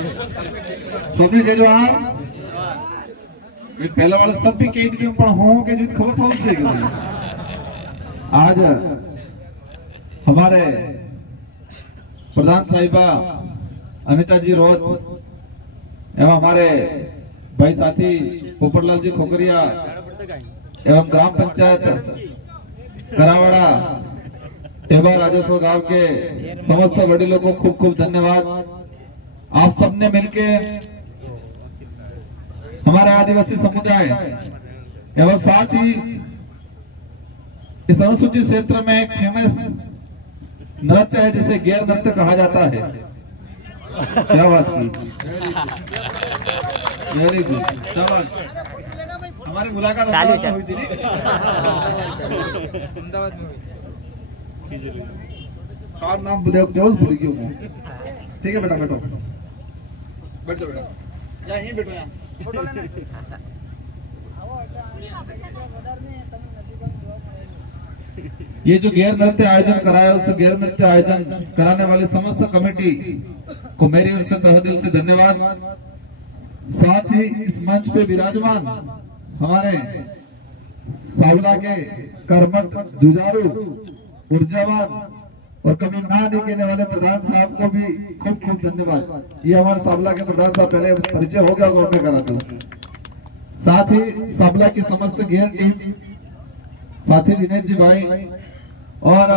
सभी जे जवाहर पहला वाला सब भी कह दी पण हो के जीत खबर पहुंच गई। आज हमारे प्रधान साहिबा अनिता जी रोहत एवं हमारे भाई साथी पोपटलाल जी खोकरिया एवं ग्राम पंचायत करावाड़ा टेबा राजस्व गांव के समस्त वडीलों को खूब खूब धन्यवाद। आप सबने मिलके हमारे आदिवासी समुदाय एवं साथ ही इस अनुसूचित क्षेत्र में एक फेमस नृत्य है जिसे गैर नृत्य कहा जाता है। क्या बात की, वेरी गुड। चलो हमारी मुलाकात अहमदाबाद में हुई थी। नाम भूल गया हूँ। ठीक है बेटा, बैठो बैठो बेटा, यहीं बैठो यहाँ। ये जो गैर नृत्य आयोजन कराया उस गैर नृत्य आयोजन कराने वाले समस्त कमेटी को मेरी ओर से तहे दिल से धन्यवाद। साथ ही इस मंच पे विराजमान हमारे सावला के कर्मठ, जुझारू, ऊर्जावान और कभी ना नहीं कहने वाले प्रधान साहब को भी खूब खूब धन्यवाद। ये हमारे सावला के प्रधान साहब पहले परिचय हो गया होगा, मैं करा दूं। साथ ही सावला की समस्त गैर टीम, साथी दिनेश जी भाई और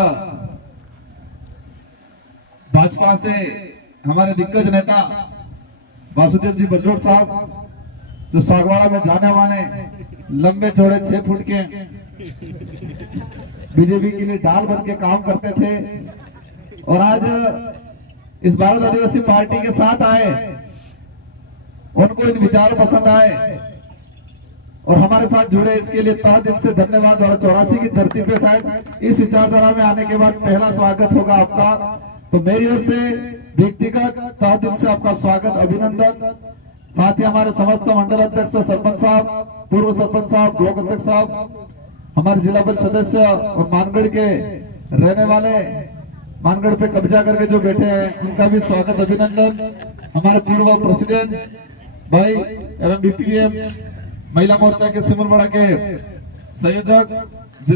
भाजपा से हमारे दिग्गज नेता वासुदेव जी बलरोड साहब, जो सागवाड़ा में जाने वाले लंबे चौड़े 6 फुट के बीजेपी के लिए ढाल बन के काम करते थे और आज इस भारत आदिवासी पार्टी के साथ आए, उनको इन विचार पसंद आए और हमारे साथ जुड़े, इसके लिए तहे दिल से धन्यवाद। और 84 की धरती पे शायद इस विचारधारा में आने के बाद पहला स्वागत होगा आपका, तो मेरी ओर से व्यक्तिगत तहे दिल से आपका स्वागत, अभिनंदन। साथ ही हमारे समस्त मंडल अध्यक्ष, सरपंच साहब, पूर्व सरपंच साहब, ब्लॉक अध्यक्ष साहब, हमारे जिला परिषद सदस्य और मानगढ़ के रहने वाले, मानगढ़ पे कब्जा करके जो बैठे हैं, उनका भी स्वागत, अभिनंदन। हमारे पूर्व प्रेसिडेंट भाई एवं बीपीएम महिला मोर्चा के सिमरवाड़ा के संयोजक,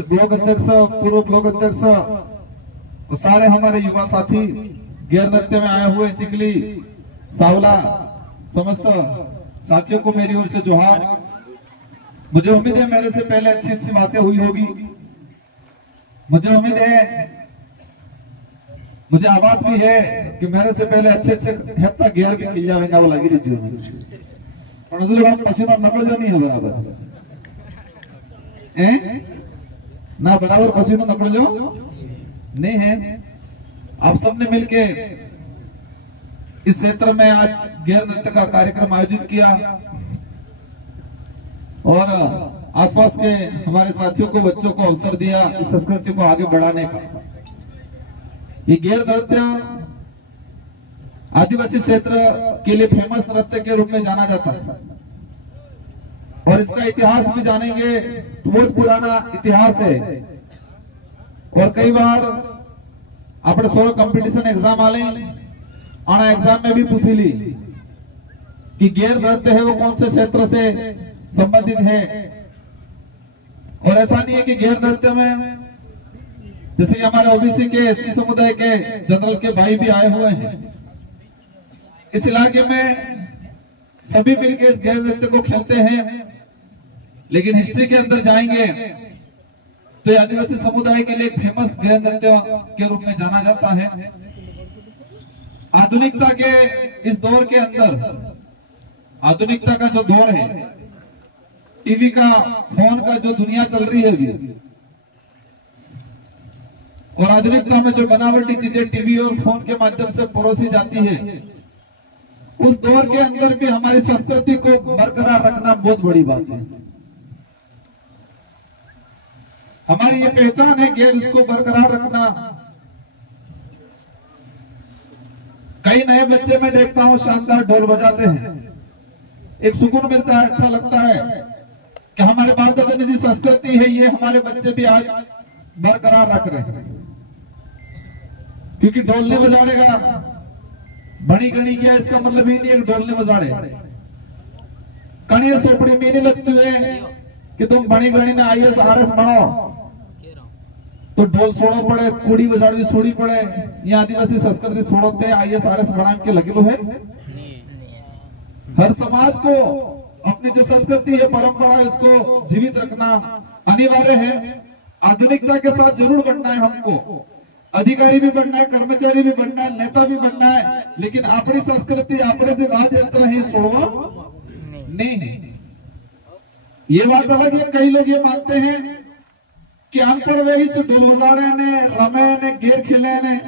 ब्लॉक अध्यक्ष, पूर्व ब्लॉक अध्यक्ष और सारे हमारे युवा साथी, गैर नृत्य में आए हुए चिकली, सावला, समस्त साथियों को मेरी ओर से जोहार। मुझे उम्मीद है मेरे से पहले अच्छी अच्छी बातें हुई होगी, मुझे उम्मीद है, मुझे आवाज भी है कि मेरे से पहले अच्छे अच्छे हेत्ता गेर भी खिल जाएगा वो लगी रही जीवन पण उसले बाप पसीना नकल जो नहीं है बराबर ना, बराबर पसीना नकल जो नहीं है। आप सबने मिलके इस क्षेत्र में आज गैर नृत्य का कार्यक्रम आयोजित किया और आसपास के हमारे साथियों को, बच्चों को अवसर दिया इस संस्कृति को आगे बढ़ाने का। ये गैर नृत्य आदिवासी क्षेत्र के लिए फेमस नृत्य के रूप में जाना जाता है और इसका इतिहास भी जानेंगे तो बहुत पुराना इतिहास है। और कई बार अपने 16 कंपटीशन एग्जाम आले आना एग्जाम में भी पूछी ली कि गैर नृत्य है वो कौन से क्षेत्र से संबंधित है। और ऐसा नहीं है कि गैर नृत्य में जैसे कि हमारे ओबीसी के, एससी समुदाय के, जनरल के भाई भी आए हुए हैं, इस इलाके में सभी मिलकर इस गैर नृत्य को खेलते हैं। लेकिन हिस्ट्री के अंदर जाएंगे तो आदिवासी समुदाय के लिए एक फेमस गैर नृत्य के रूप में जाना जाता है। आधुनिकता के इस दौर के अंदर, आधुनिकता का जो दौर है, टीवी का, फोन का जो दुनिया चल रही है अभी, और आधुनिकता में जो बनावटी चीजें टीवी और फोन के माध्यम से परोसी जाती है, उस दौर के अंदर भी हमारी संस्कृति को बरकरार रखना बहुत बड़ी बात है। हमारी ये पहचान है कि उसको बरकरार रखना। कई नए बच्चे मैं देखता हूं शानदार ढोल बजाते हैं, एक सुकून मिलता है, अच्छा लगता है कि हमारे बाप दादा ने जी संस्कृति है ये हमारे बच्चे भी आज बरकरार रख रहे हैं। क्योंकि ढोल नहीं बजाड़ेगा बनी गणी क्या इसका मतलब ही नहीं एक ढोल ने बजाड़े कणी सोपड़ी में नहीं लग चुके कि तुम बनी गणी ने IAS RS बनो तो ढोल सोड़ो पड़े कुड़ी बजाड़वी सोड़ी पड़े ये आदिवासी संस्कृति सोड़ते IAS RS बनाने के लगे लो है। हर समाज को अपनी जो संस्कृति है परंपरा है उसको जीवित रखना अनिवार्य है। आधुनिकता के साथ जरूर बढ़ना है, हमको अधिकारी भी बनना है, कर्मचारी भी बनना है, नेता भी बनना है, लेकिन अपनी संस्कृति अपने से वाद यंत्र है छोड़वा नहीं। ये बात अलग है, कई लोग ये मानते हैं कि अनपढ़ वे इस ढोल बजाड़े ने रमे ने गेर खेले ने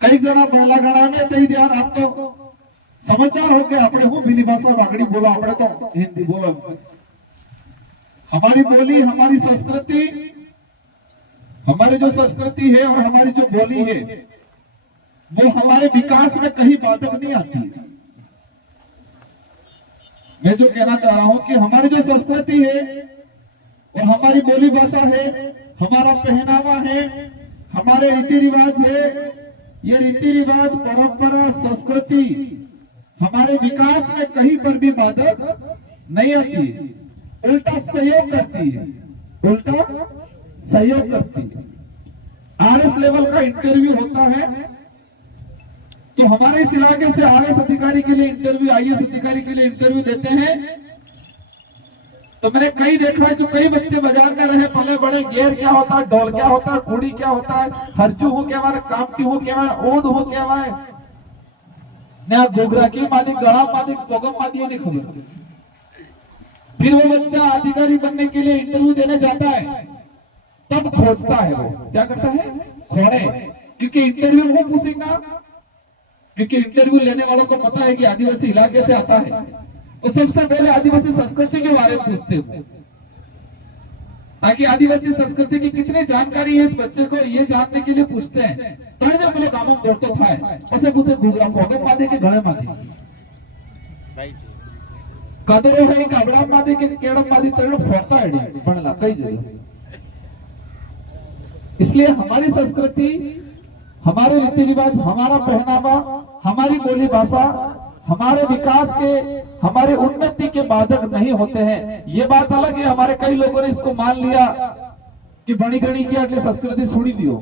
कई जना बोला गणा में तई ध्यान आप तो समझदार हो गए अपने हूँ बिली भाषा बागड़ी बोलो अपने तो हिंदी बोलो। हमारी बोली हमारी संस्कृति हमारी जो संस्कृति है और हमारी जो बोली है वो हमारे विकास में कहीं बाधक नहीं आती। मैं जो कहना चाह रहा हूं कि हमारी जो संस्कृति है और हमारी बोली भाषा है, हमारा पहनावा है, हमारे रीति रिवाज है, ये रीति रिवाज परंपरा संस्कृति हमारे विकास में कहीं पर भी बाधक नहीं आती, उल्टा सहयोग करती है, उल्टा सहयोग करती है। RS लेवल का इंटरव्यू होता है तो हमारे इस इलाके से RS अधिकारी के लिए इंटरव्यू IAS अधिकारी के लिए इंटरव्यू देते हैं तो मैंने कई देखा है जो कई बच्चे बाजार में रहे पले बड़े गेर क्या होता है, ढोल क्या होता है, कुड़ी क्या होता है, हरजू हो क्या है, कामटी हो क्या है, ओद हो क्या है, नया गोगरा की मादी गड़ा मादी पोगम मादी नहीं खबर। फिर वो बच्चा अधिकारी बनने के लिए इंटरव्यू देने जाता है तब खोजता है, वो क्या करता है खोड़े, क्योंकि इंटरव्यू वो पूछेगा, क्योंकि इंटरव्यू लेने वालों को पता है कि आदिवासी इलाके से आता है तो सबसे पहले आदिवासी संस्कृति के बारे में पूछते हो ताकि आदिवासी संस्कृति की कितनी जानकारी है इस बच्चे को ये जानने के लिए पूछते हैं। तड़ी जब पहले गांव में दौड़तो था पसे पूछे घूगरा पोगम मादे के गणे मादे कदरो है काबड़ा मादे के केड़म मादे तड़ो फोड़ता है बनला कई जगह। इसलिए हमारी संस्कृति हमारे रीति रिवाज हमारा पहनावा हमारी बोली भाषा हमारे विकास के हमारे उन्नति के बाधक नहीं होते हैं। ये बात अलग है, हमारे कई लोगों ने इसको मान लिया कि बणी गणी की आटले संस्कृति सुनी दियो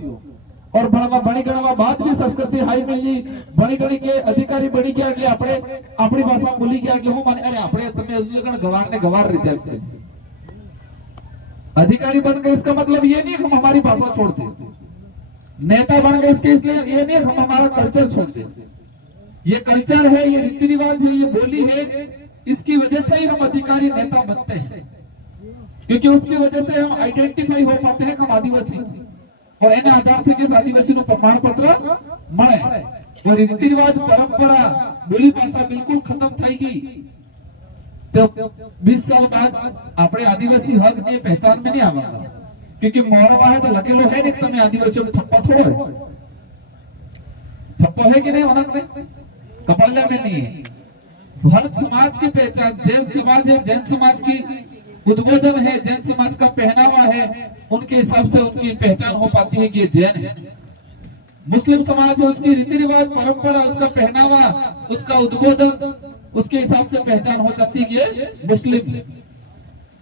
और बणी गणवा बात भी संस्कृति हाई मिली बणी गणी के अधिकारी बणी के आटले આપણે આપણી ભાષા બોલી કે આટલે હું માને અરે આપણે તમે હજુ કણ ગવાર ને ગવાર રિજેક્ટ કરી अधिकारी बन गए इसका मतलब ये नहीं हम हमारी भाषा छोड़ दें, नेता बन गए इसके इसलिए ये नहीं हम हमारा कल्चर छोड़ दें। ये कल्चर है, ये रीति रिवाज है, ये बोली है, इसकी वजह से ही हम अधिकारी नेता बनते हैं, क्योंकि उसकी वजह से हम आइडेंटिफाई हो पाते हैं हम आदिवासी और इन आधार से किस आदिवासी को प्रमाण पत्र મળે और रीति रिवाज परंपरा बोली भाषा बिल्कुल खत्म थी तो 20 साल बाद अपने आदिवासी हक ने पहचान में नहीं आवागा, क्योंकि मोरवा है तो लगेलो है नहीं तुम्हें आदिवासी को ठप्पा थोड़ो है, ठप्पा है कि नहीं वनक में कपाल्या में नहीं है। भारत समाज की पहचान जैन समाज है, जैन समाज की उद्बोधन है, जैन समाज का पहनावा है, उनके हिसाब से उनकी पहचान हो पाती है कि ये जैन है। मुस्लिम समाज है, उसकी रीति रिवाज परंपरा उसका पहनावा उसका उद्बोधन उसके हिसाब से पहचान हो जाती है कि ये मुस्लिम है।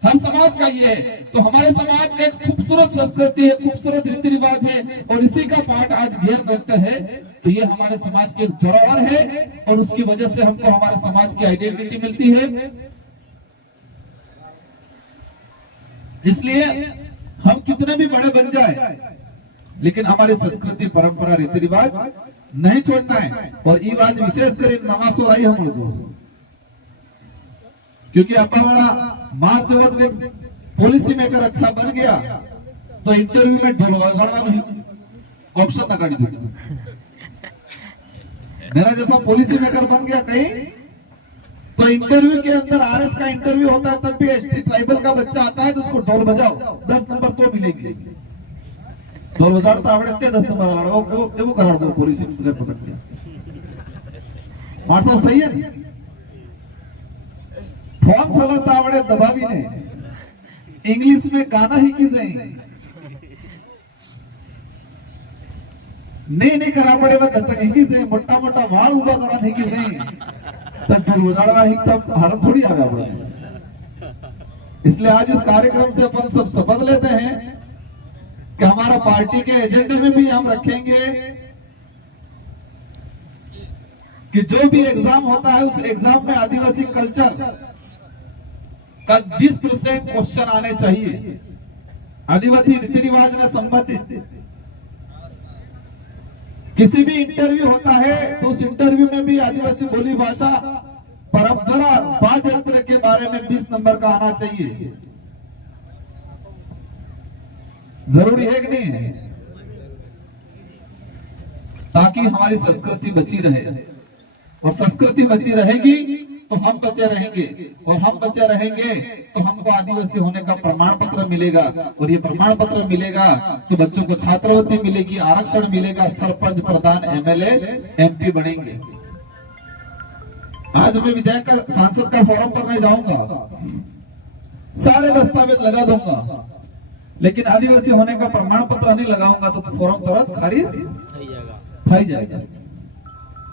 हर समाज का ये है, तो हमारे समाज का एक खूबसूरत संस्कृति है, खूबसूरत रीति रिवाज है और इसी का पाठ आज घेर देते हैं, तो ये हमारे समाज की धरोहर है और उसकी वजह से हमको हमारे समाज की आइडेंटिटी मिलती है। इसलिए हम कितने भी बड़े बन जाए लेकिन हमारी संस्कृति परंपरा रीति रिवाज नहीं छोड़ना है। और ये बात विशेष कर नवासो आई हम जो क्योंकि अपना बड़ा मार्च वक्त पॉलिसी मेकर अच्छा बन गया तो इंटरव्यू में ढोल बजाना ऑप्शन ना काटी दी। मेरा जैसा पॉलिसी मेकर बन गया कहीं तो इंटरव्यू के अंदर RS का इंटरव्यू होता है तब भी ST ट्राइबल का बच्चा आता है तो उसको ढोल बजाओ 10 नंबर तो मिलेंगे। ढोल बजाता आवड़ते 10 नंबर वो करा दो पॉलिसी में पकड़ दिया। मार साहब सही है फोन चलाता आवड़े दबावी ने इंग्लिश में गाना ही की जाए नहीं करा पड़े ही से मोटा मोटा वाल उभा करा थी कि से तब फिर उजाड़वा ही तब हरम थोड़ी आ गया। इसलिए आज इस कार्यक्रम से अपन सब शपथ लेते हैं कि हमारा पार्टी के एजेंडे में भी हम रखेंगे कि जो भी एग्जाम होता है उस एग्जाम में आदिवासी कल्चर का 20% क्वेश्चन आने चाहिए। आदिवासी रीति रिवाज में संबंधित किसी भी इंटरव्यू होता है तो उस इंटरव्यू में भी आदिवासी बोली भाषा परंपरा वाद्य यंत्र के बारे में 20 नंबर का आना चाहिए। जरूरी है कि नहीं है? ताकि हमारी संस्कृति बची रहे, और संस्कृति बची रहेगी तो हम बचे रहेंगे, और हम बचे रहेंगे तो हमको आदिवासी होने का प्रमाण पत्र मिलेगा, और ये प्रमाण पत्र मिलेगा तो बच्चों को छात्रवृत्ति मिलेगी, आरक्षण मिलेगा, सरपंच प्रधान एमएलए एमपी बनेंगे। आज मैं विधायक का सांसद का फोरम पर नहीं जाऊंगा, सारे दस्तावेज लगा दूंगा, लेकिन आदिवासी होने का प्रमाण पत्र नहीं लगाऊंगा तो फोरम तुरंत खारिज થઈ जाएगा।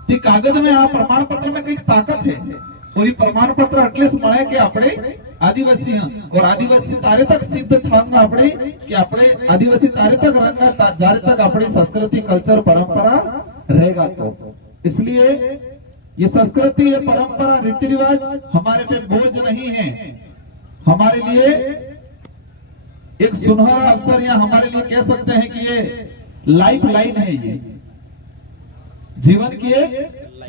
ये कागज में आ प्रमाण पत्र में कई ताकत है, और ये प्रमाण पत्र एटलीस्ट મળે કે આપણે આદિવાસી और आदिवासी तारे तक सिद्ध थांगा આપણે कि આપણે आदिवासी तारे तक रहना जारे तक अपनी संस्कृति कल्चर परंपरा रहेगा। तो इसलिए ये संस्कृति ये परंपरा रीति रिवाज हमारे पे बोझ नहीं है, हमारे लिए एक सुनहरा अवसर, या हमारे लिए कह सकते हैं कि ये लाइफ लाइन है, ये जीवन की एक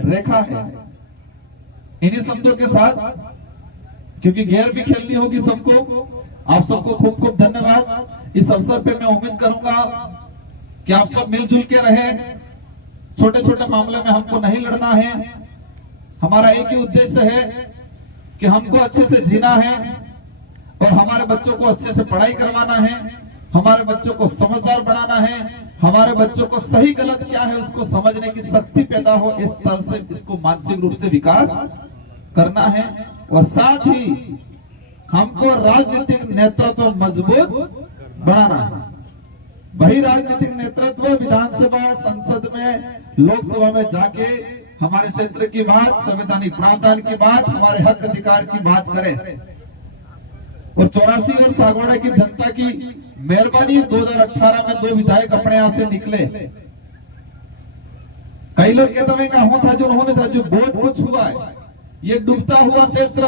रेखा है। इन्हीं शब्दों के साथ, क्योंकि घेर भी खेलनी होगी सबको, आप सबको खूब खूब धन्यवाद। इस अवसर पे मैं उम्मीद करूंगा कि आप सब मिलजुल के रहे। छोटे छोटे मामले में हमको नहीं लड़ना है, हमारा एक ही उद्देश्य है कि हमको अच्छे से जीना है, और हमारे बच्चों को अच्छे से पढ़ाई करवाना है, हमारे बच्चों को समझदार बनाना है, हमारे बच्चों को सही गलत क्या है उसको समझने की शक्ति पैदा हो, इस तरह से इसको मानसिक रूप से विकास करना है। और साथ ही हमको राजनीतिक नेतृत्व मजबूत बनाना है। वही राजनीतिक नेतृत्व विधानसभा संसद में लोकसभा में जाके हमारे क्षेत्र की बात, संवैधानिक प्रावधान की बात, हमारे हक अधिकार की बात करे। और 84 और सागवाड़ा की जनता की मेहरबानी 2018 में 2 विधायक अपने यहां से निकले। कई लोग कहते हैं हो था जो उन्होंने था, जो बहुत कुछ हुआ है, ये डूबता हुआ क्षेत्र,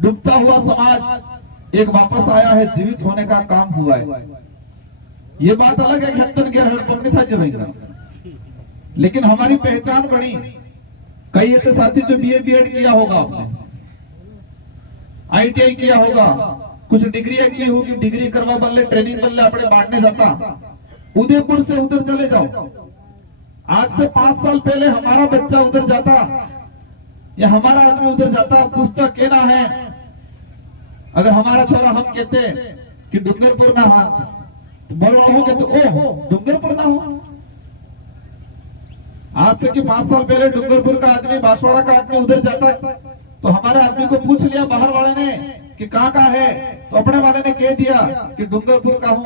डूबता हुआ समाज एक वापस आया है, जीवित होने का काम हुआ है। ये बात अलग है, हत्तन के हड़पन में था जमेगा, लेकिन हमारी पहचान बड़ी। कई ऐसे साथी जो बीए बीएड किया होगा, आपने आईटीआई किया होगा, कुछ डिग्री की होगी, डिग्री करवा बल्ले ट्रेनिंग बल्ले अपने बांटने जाता, उदयपुर से उधर चले जाओ। आज से 5 साल पहले हमारा बच्चा उधर जाता या हमारा आदमी उधर जाता, कुछ तो कहना है। अगर हमारा छोरा हम कहते कि डूंगरपुर ना हाथ बोल रहा हूं, तो ओह डूंगरपुर ना हो। आज तक कि 5 साल पहले डूंगरपुर का आदमी, बांसवाड़ा का आदमी उधर जाता, तो हमारे आदमी को पूछ लिया बाहर वाले ने कि कहाँ का है, तो अपने वाले ने कह दिया कि डूंगरपुर का हूं,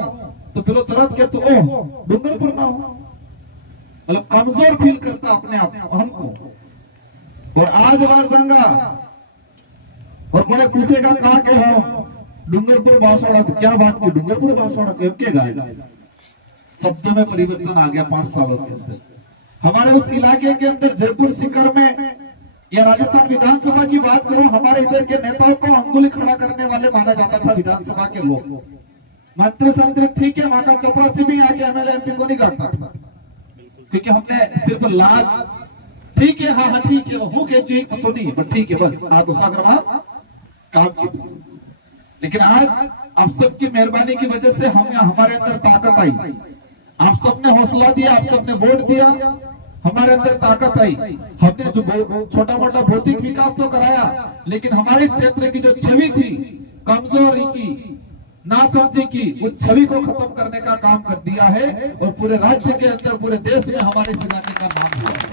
तो फिर तुरंत के तो ओह डूंगरपुर ना हो, मतलब कमजोर फील करता अपने आप हमको। और आज बार संगा और बड़े पूछेगा कहाँ के हो, डूंगरपुर बांसवाड़ा, तो क्या बात की डूंगरपुर बांसवाड़ा के गाय। शब्दों में परिवर्तन आ गया 5 सालों के अंदर। हमारे उस इलाके के अंदर जयपुर सीकर में या राजस्थान विधानसभा की बात करूं, हमारे इधर के नेताओं को अंगुली खड़ा करने वाले माना जाता था विधानसभा के लोग। मंत्री संतरी ठीक है, वहां का चपरासी भी आके एमएलए एमपी को नहीं काटता था, क्योंकि हमने सिर्फ लाज ठीक है, हाँ ठीक है, वो कह चाहिए तो नहीं है, ठीक है बस आज तो सागरमा काम की। लेकिन आज आप सबकी मेहरबानी की वजह से हम हमारे अंदर ताकत आई, आप सबने हौसला दिया, आप सबने वोट दिया, हमारे अंदर ताकत आई। हमने जो छोटा मोटा भौतिक विकास तो कराया, लेकिन हमारे क्षेत्र की जो छवि थी कमजोरी की, नासमझी की, उस छवि को खत्म करने का काम कर दिया है, और पूरे राज्य के अंदर, पूरे देश में हमारे इलाके का नाम हुआ है।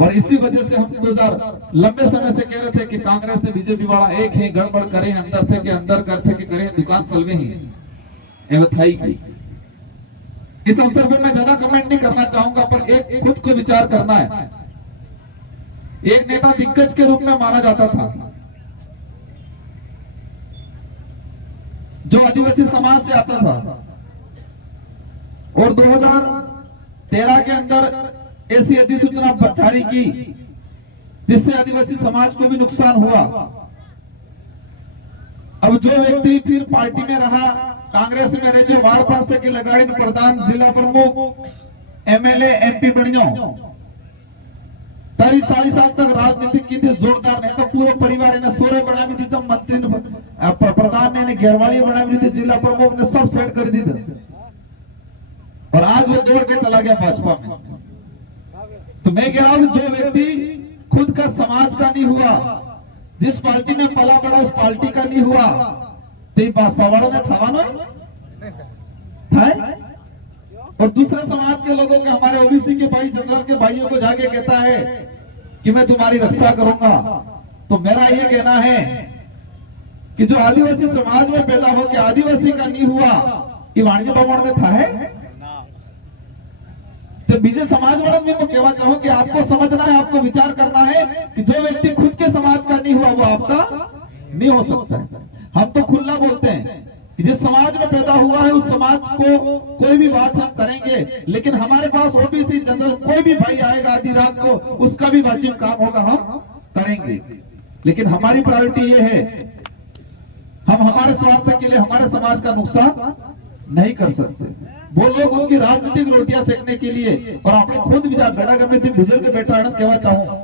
और इसी वजह से हम 2000 लंबे समय से कह रहे थे कि कांग्रेस ने बीजेपी वाला एक ही गड़बड़ करे, अंदर थे कि अंदर करते कि करें दुकान चलवे ही एवं थाई की। इस अवसर पर मैं ज्यादा कमेंट नहीं करना चाहूंगा, पर एक खुद को विचार करना है। एक नेता दिग्गज के रूप में माना जाता था, जो आदिवासी समाज से आता था, और 2013 के अंदर ऐसी अधिसूचना जारी की जिससे आदिवासी समाज को भी नुकसान हुआ। अब जो व्यक्ति फिर पार्टी में रहा, कांग्रेस में रहे, जो वार्ड पास के लगाड़ी प्रधान, जिला प्रमुख, एमएलए, एमपी बनियो, तारी 40 साल तक राजनीति की थी जोरदार। नहीं तो पूरे परिवार ने सोरे बना भी दी, तो मंत्री प्रधान ने घेरवाली बना भी दी, जिला प्रमुख ने सब सेट कर दी थी, और आज वो दौड़ के चला गया भाजपा में। तो मैं कह रहा हूं, जो व्यक्ति खुद का समाज का नहीं हुआ, जिस पार्टी में पला बड़ा उस पार्टी का नहीं हुआ, तो भाजपा वालों ने थावानो था, और दूसरे समाज के लोगों के, हमारे ओबीसी के भाई, जनरल के भाइयों को जाके कहता है कि मैं तुम्हारी रक्षा करूंगा। तो मेरा ये कहना है कि जो आदिवासी समाज में पैदा हो के आदिवासी का नहीं हुआ, ये वाणिज्य भवन में था है। तो बीजे समाज वालों में कहना चाहूं कि आपको समझना है, आपको विचार करना है कि जो व्यक्ति खुद के समाज का नहीं हुआ वो आपका नहीं हो सकता है। हम तो खुला बोलते हैं कि जिस समाज में पैदा हुआ है उस समाज को कोई भी बात हम करेंगे, लेकिन हमारे पास ओबीसी जनरल कोई भी भाई आएगा आधी रात को, उसका भी वाजिब काम होगा, हम करेंगे। लेकिन हमारी प्रायोरिटी ये है, हम हमारे स्वार्थ के लिए हमारे समाज का नुकसान नहीं कर सकते। वो लोग उनकी राजनीतिक रोटियां सेकने के लिए, और आपने खुद भी गड़ा गमे थी बुजुर्ग बेटा आनंद कहना चाहूं,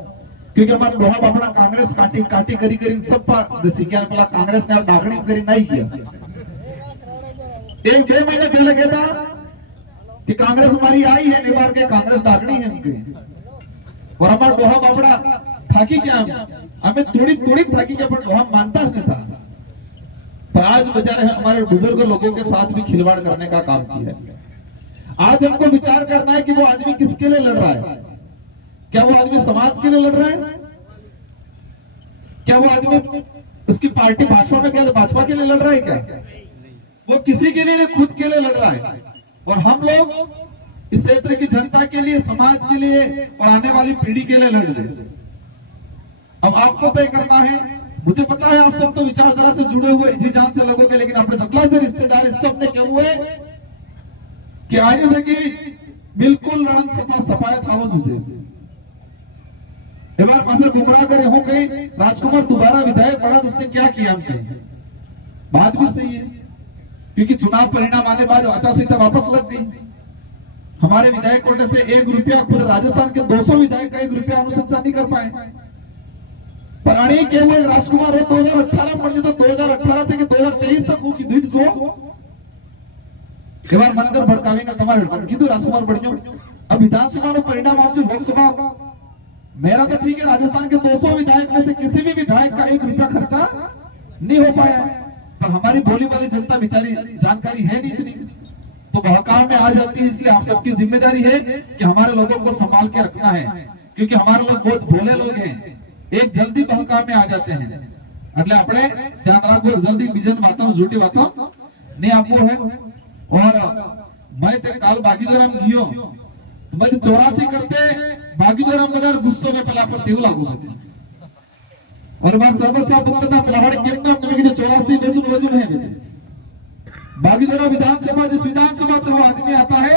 क्योंकि हमारा लोहा बापड़ा कांग्रेस काटी काटी करी करी सब पेला कांग्रेस ने डाकणी करी नहीं किया। एक 2 महीने पहले कहता कि कांग्रेस हमारी आई है, निबार के कांग्रेस डाकणी है उनकी, और हमारा लोहा बापड़ा थाकी क्या, हमें थोड़ी थोड़ी थाकी क्या, पर लोहा मानता नहीं था। पर आज बेचारे हमारे बुजुर्ग लोगों के साथ भी खिलवाड़ करने का काम किया है। आज हमको विचार करना है कि वो आदमी किसके लिए लड़ रहा है। क्या वो आदमी समाज के लिए लड़ रहा है? क्या वो आदमी उसकी पार्टी भाजपा में, क्या भाजपा के लिए लड़ रहा है? क्या वो किसी के लिए नहीं, खुद के लिए लड़ रहा है। और हम लोग इस क्षेत्र की जनता के लिए, समाज के लिए और आने वाली पीढ़ी के लिए लड़ रहे हैं। अब आपको तय करना है। मुझे पता है आप सब तो विचारधारा से जुड़े हुए जी जान से लोगों के, लेकिन अपने जटला से रिश्तेदार सब ने क्या हुए कि आगे देखिए बिल्कुल लड़न सपा सफाया था वो तुझे एक बार पासे गुमराह करे हो गए। राजकुमार दोबारा विधायक बना तो उसने क्या किया हमके, बात भी सही है, क्योंकि चुनाव परिणाम आने बाद आचार वापस लग गई। हमारे विधायक कोटे से 1 रुपया, पूरे राजस्थान के 200 विधायक का 1 रुपया अनुशंसा नहीं कर पाए। प्राणी केवल राजकुमार हो 2018 में, तो 2018 से 2023 तक होगी 200 के बार मनकर भड़कावेगा तुम्हारे कीधु राजकुमार बढ़ियो। अब विधानसभा में परिणाम आप जो लोकसभा, मेरा तो ठीक है, राजस्थान के 200 विधायक में से किसी भी विधायक का 1 रुपया खर्चा नहीं हो पाया, पर हमारी बोली वाली जनता बेचारी जानकारी है नहीं इतनी, तो बहकाव में आ जाती है। इसलिए आप सबकी जिम्मेदारी है कि हमारे लोगों को संभाल के रखना है, क्योंकि हमारे लोग बहुत भोले लोग हैं, एक जल्दी बहकाव में आ जाते हैं। એટલે આપણે ધ્યાન રાખો, જલ્દી બીજન વાતો झूठी વાતો नहीं आपको है। और मैं ते काल बागीदोरम गयो, मैं 84 करते बागीदोरम बाजार गुस्सो में पला पर देव लागू होते, और बार सर्वस्व पुत्रता पलाहड़ केमना तुम्हें जो 84 वजन वजन है बागीदोरा विधानसभा, जिस विधानसभा से वो आदमी आता है,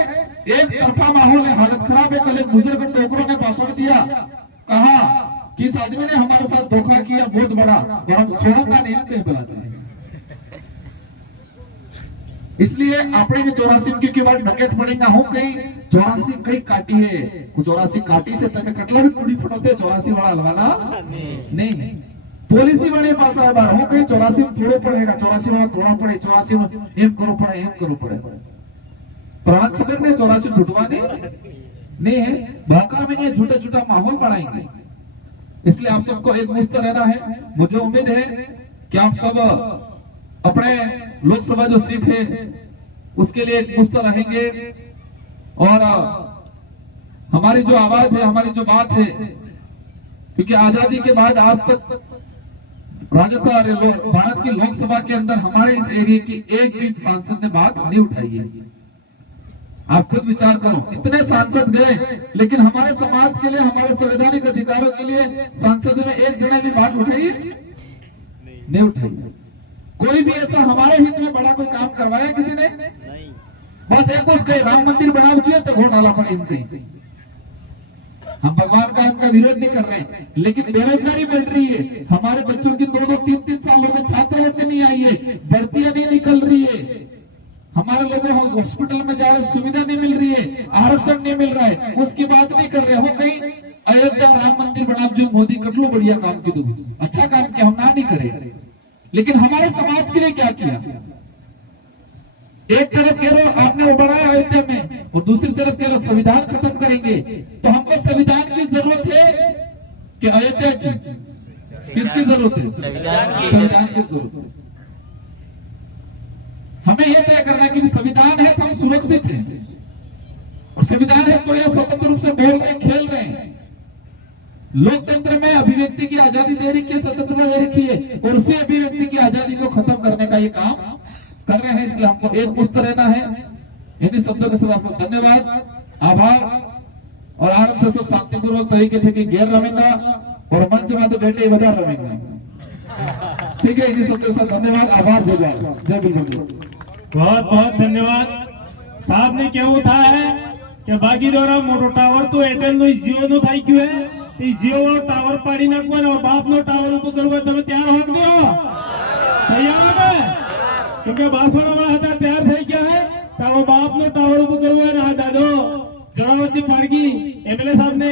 एक तरफा माहौल है, हालत खराब है। कल एक बुजुर्ग टोकरों ने भाषण दिया, कहा कि इस आदमी ने हमारे साथ धोखा किया बहुत बड़ा, और हम 16 का नियम कहीं बुलाते हैं। इसलिए आपने जो 84 के बाद डकैत पड़ेगा हो कहीं 84 कहीं काटी है, 84 काटी से तक कटला भी कुड़ी फटोते 84 वाला हलवाना नहीं, पॉलिसी वाले पास आ बार हो कहीं 84 थोड़ो पड़ेगा, 84 वाला थोड़ा पड़े, 84 में एम करो पड़े प्राण खबर ने 84 ढूंढवानी नहीं है, भौका में नहीं, झूठा झूठा माहौल बढ़ाएंगे। इसलिए आप सबको एक मुस्त रहना है। मुझे उम्मीद है कि आप सब अपने लोकसभा जो सीट है उसके लिए एक मुस्त रहेंगे, और हमारी जो आवाज है, हमारी जो बात है, क्योंकि आजादी के बाद आज तक राजस्थान भारत की लोकसभा के अंदर हमारे इस एरिया की एक भी सांसद ने बात नहीं उठाई है। आप खुद विचार करो, इतने सांसद गए लेकिन हमारे समाज के लिए, हमारे संवैधानिक अधिकारों के लिए सांसद में एक जने भी बात उठाई नहीं उठाई। कोई भी ऐसा हमारे हित में बड़ा कोई काम करवाया किसी ने? बस एक उसके राम मंदिर बनाओ किया तो वोट डाला पड़े इनके। हम भगवान का इनका विरोध नहीं कर रहे हैं, लेकिन बेरोजगारी बढ़ रही है। हमारे बच्चों की 2-2, 3-3 साल हो गए, छात्रवृत्ति नहीं आई है, भर्तियां नहीं निकल रही है, हमारे लोगों हॉस्पिटल में जा रहे, सुविधा नहीं मिल रही है, आरक्षण नहीं मिल रहा है, उसकी बात नहीं कर रहे। वो कहीं अयोध्या राम मंदिर बना जो मोदी कर लो, बढ़िया काम की, दो अच्छा काम किया, हम ना नहीं करें, लेकिन हमारे समाज के लिए क्या किया? एक तरफ कह रहे आपने वो बढ़ाया अयोध्या में, और दूसरी तरफ कह रहे संविधान खत्म करेंगे। तो हमको संविधान की जरूरत है कि अयोध्या की? किसकी जरूरत है? संविधान की जरूरत है। हमें यह तय करना है कि संविधान है तो हम सुरक्षित हैं, और संविधान है तो यह स्वतंत्र रूप से बोल रहे हैं, खेल रहे हैं। लोकतंत्र में अभिव्यक्ति की आजादी दे रखी है, स्वतंत्रता दे रखी है, और उसी अभिव्यक्ति की आजादी को खत्म करने का ये काम कर रहे हैं। इसलिए हमको एक मुस्त रहना है। इन्हीं शब्दों के साथ आपको धन्यवाद, आभार, और आराम से सब शांतिपूर्वक तरीके थे कि गैर रवेंगा और मंच में तो बैठे बता रवेंगा। ठीक है, इन्हीं शब्दों के साथ धन्यवाद, आभार, जय जय, जय बिल्कुल। बहुत बहुत धन्यवाद। साहब ने क्या उठाया है कि बाकी द्वारा मोटो टावर तो एयरटेल नो जियो नो थाई क्यों है? जियो टावर पाड़ी नाखवाना बाप नो टावर ऊपर करवा તમે તૈયાર હોક દો તૈયાર है क्योंकि बासवाड़ा वाला હતા तैयार થઈ ગયા है तो बाप नो टावर ऊपर करवा ना दादो जड़ावती पाड़गी एमएलए साहब ने